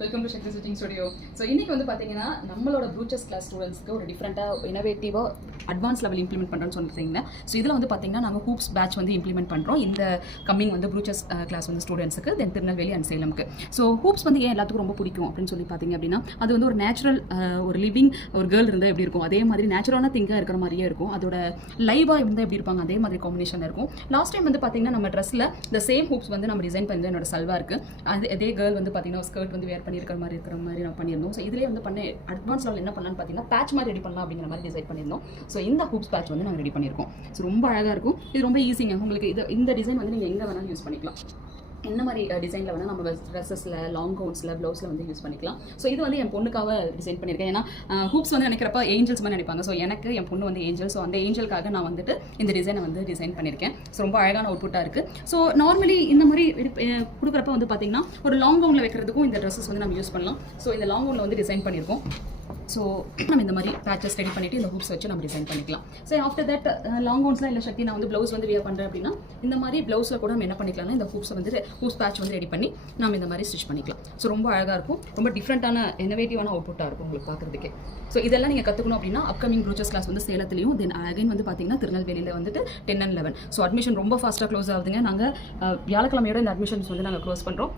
Welcome to Shakti stitching studio. So இன்னைக்கு வந்து பார்த்தீங்கன்னா நம்மளோட ப்ரூச்சஸ் கிளாஸ் ஸ்டூடெண்ட்ஸ்க்கு ஒரு டிஃப்ரெண்ட்டாக இனோவேட்டிவாக அட்வான்ஸ் லெவல் இம்ப்ளிமெண்ட் பண்ணுறோன்னு சொல்லியிருந்தீங்க. ஸோ இதில் வந்து பார்த்தீங்கன்னா நாங்கள் ஹூப்ஸ் பேட்ச் வந்து இம்ப்ளிமெண்ட் பண்ணுறோம் இந்த கம்மிங் வந்து ப்ரூச்சஸ் கிளாஸ் வந்து ஸ்டூடெண்ட்ஸுக்கு தென் திருநெல்வேலி அண்ட் சேலம்க்கு. ஸோ ஹூப்ஸ் வந்து ஏன் எல்லாத்துக்கும் ரொம்ப பிடிக்கும் அப்படின்னு சொல்லி பார்த்தீங்க அப்படின்னா அது வந்து ஒரு நேச்சுரல் ஒரு லிவிங் ஒரு கேர்ள் இருந்தால் எப்படி இருக்கும் அதே மாதிரி நேச்சுரலான திங்காக இருக்கிற மாதிரியே இருக்கும். அதோட லைவாக இருந்தால் எப்படி இருப்பாங்க அதே மாதிரி காம்பினேஷன் இருக்கும். லாஸ்ட் டைம் வந்து பார்த்தீங்கன்னா நம்ம ட்ரெஸ்ஸில் இந்த சேம் ஹூப்ஸ் வந்து நம்ம டிசைன் பண்ணி என்னோட சல்வா இருக்குது அதே கேர்ள் வந்து பார்த்தீங்கன்னா ஸ்கர்ட் வந்து வேர் பண்ணியிருக்கிற மாதிரி நான் பண்ணியிருந்தோம். ஸோ இதிலே வந்து அட்வான்ஸ் லெவல் என்ன பண்ணலாம்னு பார்த்தீங்கன்னா பேட்ச் மாதிரி ரெடி பண்ணலாம் அப்படிங்கிற மாதிரி டிசைட் பண்ணியிருந்தோம். ஸோ இந்த ஹூப்ஸ் பேட்ச் வந்து நாங்கள் ரெடி பண்ணியிருக்கோம். ஸோ ரொம்ப அழகாக இருக்கும். இது ரொம்ப ஈஸிங்க. உங்களுக்கு இந்த டிசைன் வந்து நீங்கள் எங்கே வேணாலும் யூஸ் பண்ணிக்கலாம். என்ன மாதிரி டிசைனில் வேணால் நம்ம ட்ரெஸ்ஸஸில் லாங் கவுன்ஸில் ப்ளவுஸில் வந்து யூஸ் பண்ணிக்கலாம். ஸோ இது வந்து என் பொண்ணுக்காக டிசைன் பண்ணியிருக்கேன். ஏன்னா ஹூப்ஸ் வந்து நினைக்கிறப்ப ஏஞ்சல்ஸ் மாதிரி நினைப்பாங்க. ஸோ எனக்கு என் பொண்ணு வந்து ஏஞ்சல். ஸோ அந்த ஏஞ்சலுக்காக நான் வந்துட்டு இந்த டிசைனை வந்து டிசைன் பண்ணியிருக்கேன். ஸோ ரொம்ப அழகான அவுட்புட்டாக இருக்குது. ஸோ நார்மலி இந்த மாதிரி கொடுக்குறப்ப வந்து பார்த்தீங்கன்னா ஒரு லாங் கவுனில் வைக்கிறதுக்கும் இந்த ட்ரெஸ்ஸஸ் வந்து நம்ம யூஸ் பண்ணலாம். ஸோ இந்த லாங் கவுனில் வந்து டிசைன் பண்ணியிருக்கோம். ஸோ நம்ம இந்த மாதிரி பேச்சஸ் ரெடி பண்ணிவிட்டு இந்த ஹூப்ஸ் வச்சு நம்ம டிசைன் பண்ணிக்கலாம். ஸோ ஆஃப்டர் தட் லாங் கவுன்ஸ்லாம் இல்லை சக்தி நான் வந்து ப்ளவுஸ் வந்து வியர் பண்ணுறேன் அப்படின்னா இந்த மாதிரி ப்ளவுஸில் கூட நம்ம என்ன பண்ணிக்கலாம்னா இந்த ஹூப்ஸை வந்து ஹூப்ஸ் பேட்ச் வந்து ரெடி பண்ணி நம்ம இந்த மாதிரி ஸ்டிச் பண்ணிக்கலாம். ஸோ ரொம்ப அழகாக இருக்கும். ரொம்ப டிஃப்ரெண்ட்டான இனோவேட்டிவான அவுட்புட்டாக இருக்கும் உங்களுக்கு பார்க்குறதுக்கே. ஸோ இதெல்லாம் நீங்கள் கற்றுக்கணும் அப்படின்னா அப்கமிங் ப்ரூச்சஸ் கிளாஸ் வந்து சேலத்துலையும் தென் அகைன் வந்து பார்த்தீங்கன்னா திருநெல்வேலியில் வந்துட்டு 10 and 11. ஸோ அட்மிஷன் ரொம்ப ஃபாஸ்ட்டாக க்ளோஸ் ஆகுதுங்க. நாங்கள் வியாழக்கிழமையோட இந்த அட்மிஷன்ஸ் வந்து நாங்கள் க்ளோஸ் பண்ணுறோம்.